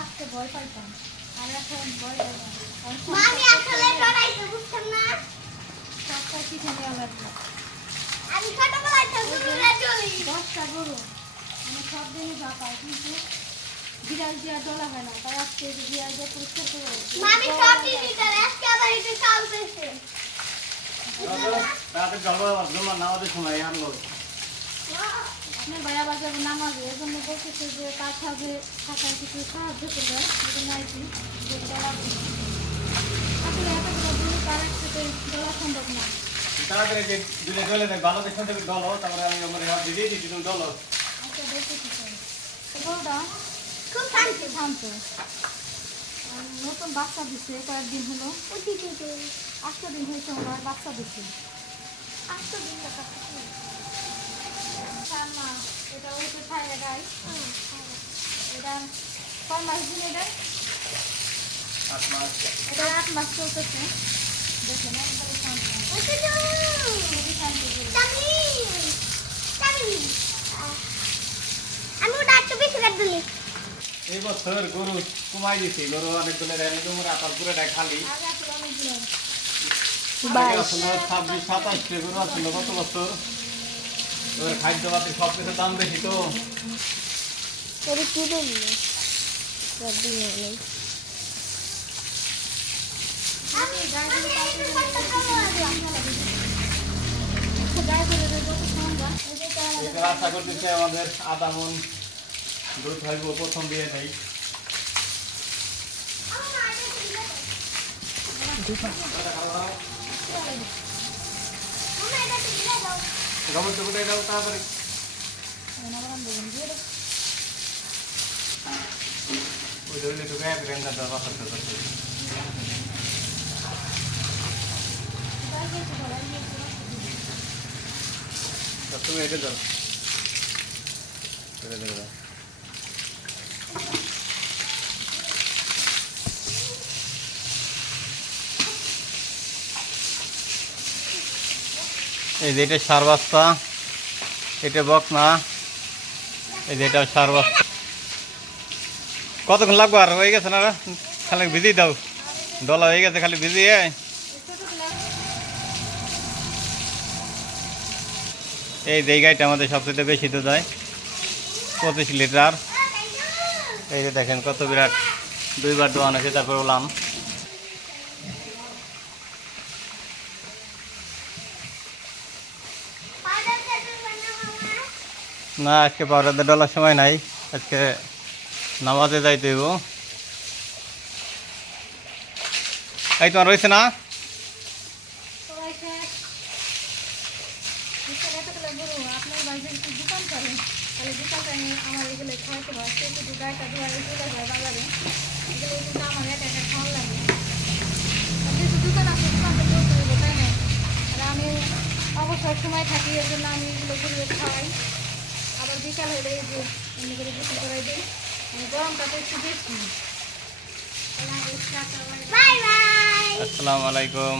আসতে ভয় পাইতাম, আর এখন ভয় পাই না। আমি আসলে ডরাইতে বুঝতাম না। সবটা শিখে নেওয়া লাগবে। আমি ছোটবেলায় তো গরুরে চলি। 10টা গরু আমি সব দিনই যা পাই, কিন্তু বিড়াল দিয়ে ডলা হয় না, তাই আজকে এই যে বিড়াল দিয়ে পরিষ্কার করে মামি সব দিদিটার আজকে আবার এটা চালতেছে। তাতে জড়ো জমা নামাজের সময় আনলো। আপনার ভাইয়া বাজার নামাজে, এই জন্য বলতেছে যে তার সাথে থাকায় কিছু সাহায্য করবে, এই জন্য আইছি যে ডলা আসলে এতগুলো গরু তার একসাথে ডলা সম্ভব না। তাড়াতাড়ি যে দিলে চলে যায় ভালো দেখুন থেকে ডলো, তারপরে আমি আমার হাত দিয়ে দিচ্ছি তুমি ডলো। আচ্ছা দেখতেছি স্যার, গরুটা খুব শান্ত। শান্ত, আর নতুন বাচ্চা দিচ্ছে কয়েকদিন হলো, 8 দিন হয়েছে ওনার বাচ্চা দিচ্ছে। 8 দিন কথা। না, এটা হচ্ছে ছায়া গাই, এটা 6 মাস দিন, এটা 8 মাস। এটা 8 মাস চলতেছে। দেখেন একবারে শান্ত, খুবই শান্ত গরু। আমি ওটা একটু বেশি রাখ দিলি। এই বছর গরু কমাই দিছি, গরু অনেকগুলো দেয়নি, তোমার আপাল পুরোটা খালি। আগে আসলে অনেকগুলো আগে আসলে 26-27 গরু আসছিল গত বছর। এবার খাদ্য পাতি সব কিছুর দাম বেশি তো। এর কি দিলি? রবি নেই। আমি গায়ে ধরে গায়ে ধরে যত ঠান্ডা, এটা এবার আশা করতেছি আমাদের আধা মন দুধ হইব প্রথম দিয়ে নেই। গোবর টুকুটাই দাও তাড়াতাড়ি। ওই ধরলে ঢুকে গ্রাইন্ডার দেওয়া বাসার করতে। তুমি এটা দাও, এটা দেখে দাও। এই যে এটা সার বাস্তা, এটা বকনা, এই যে এটা সার বাস্তা। কতক্ষণ লাগবে আর হয়ে গেছে না? খালি ভিজিয়ে দাও, ডলা হয়ে গেছে, খালি ভিজিয়ে। এই যে গাইটা আমাদের সবচেয়ে বেশি দুধ হয়, 25 লিটার। এই যে দেখেন কত বিরাট, 2বার দোয়ান আছে, তারপর ওলাম। না, আজকে পাউডার দিয়ে ডলার সময় নাই, আজকে নামাজে যাইতে হইব। এই তোমার রয়েছে না? আপনার বাড়িতে একটু দোকান করেন, তাহলে দোকানটা আমার এগুলো খাওয়াতে হয়, সে শুধু গাড়িটা ধোয়া চলে যায় বাজারে, এগুলো কিন্তু আমার একা একা খাওয়া লাগে। যেহেতু দোকান আছে, দোকানটা চলতে হবে, তাই না? আর আমি অবসর সময় থাকি, এর জন্য আমি এগুলো ঘুরিয়ে খাওয়াই। আবার বিকাল হলে এই যে এমনি করে গোসল করাই দিই, গরমটা তো একটু বেশি। Bye bye. আসসালামু আলাইকুম।